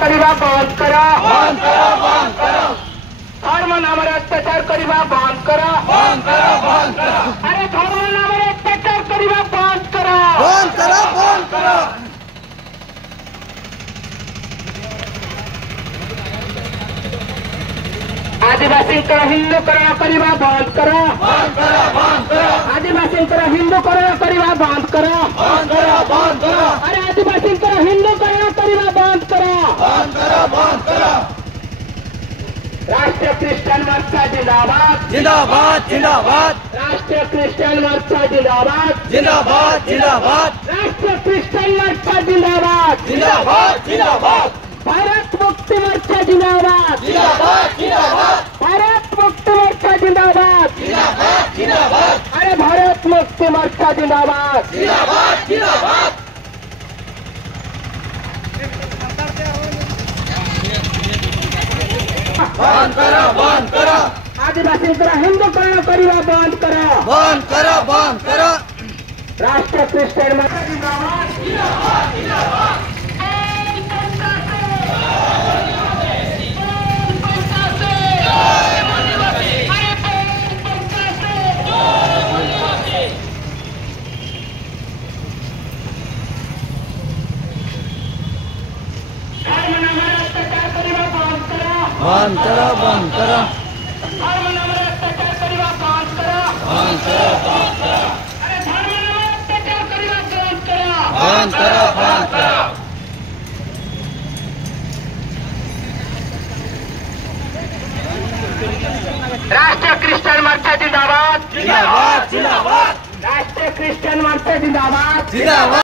करवा बंद करो, धर्म नाम अत्याचार करवा बंद करो, अरे धर्म नाम अत्याचार करवा बंद करो। आदिवासी हिंदूकरण करवा बंद करो, आदिवासी हिंदूकरण करवा बंद करो, अरे आदिवासी हिंदूकरण करवा बंद करो। राष्ट्रीय क्रिश्चियन मोर्चा जिंदाबाद, जिंदाबाद जिंदाबाद, राष्ट्रीय क्रिश्चियन मोर्चा जिंदाबाद, जिंदाबाद जिंदाबाद, राष्ट्रीय क्रिश्चियन मोर्चा जिंदाबाद, जिंदाबाद जिंदाबाद, भारत मुक्ति मोर्चा जिंदाबाद, जिंदाबाद जिंदाबाद, भारत मुक्ति मोर्चा जिंदाबाद, जिंदाबाद जिंदाबाद, अरे भारत मुक्ति मोर्चा जिंदाबाद। जिंदाबाद जिंदाबाद। बंद करो, बंद करो, आदिवासी हिंदूकरण करवा बंद करो, बंद करो, बंद करो। राष्ट्रीय क्रिश्चियन मोर्चा जिंदाबाद, जिंदाबाद जिंदाबाद, बंद करो, बंद करो, धर्म नाम अत्याचार करवा बंद करो, बंद करो, बंद करो, अरे धर्म नाम अत्याचार करवा बंद करो, बंद करो, बंद करो। राष्ट्रीय क्रिश्चियन मोर्चा जिंदाबाद, जिंदाबाद जिंदाबाद, राष्ट्रीय क्रिश्चियन मोर्चा जिंदाबाद, जिंदाबाद।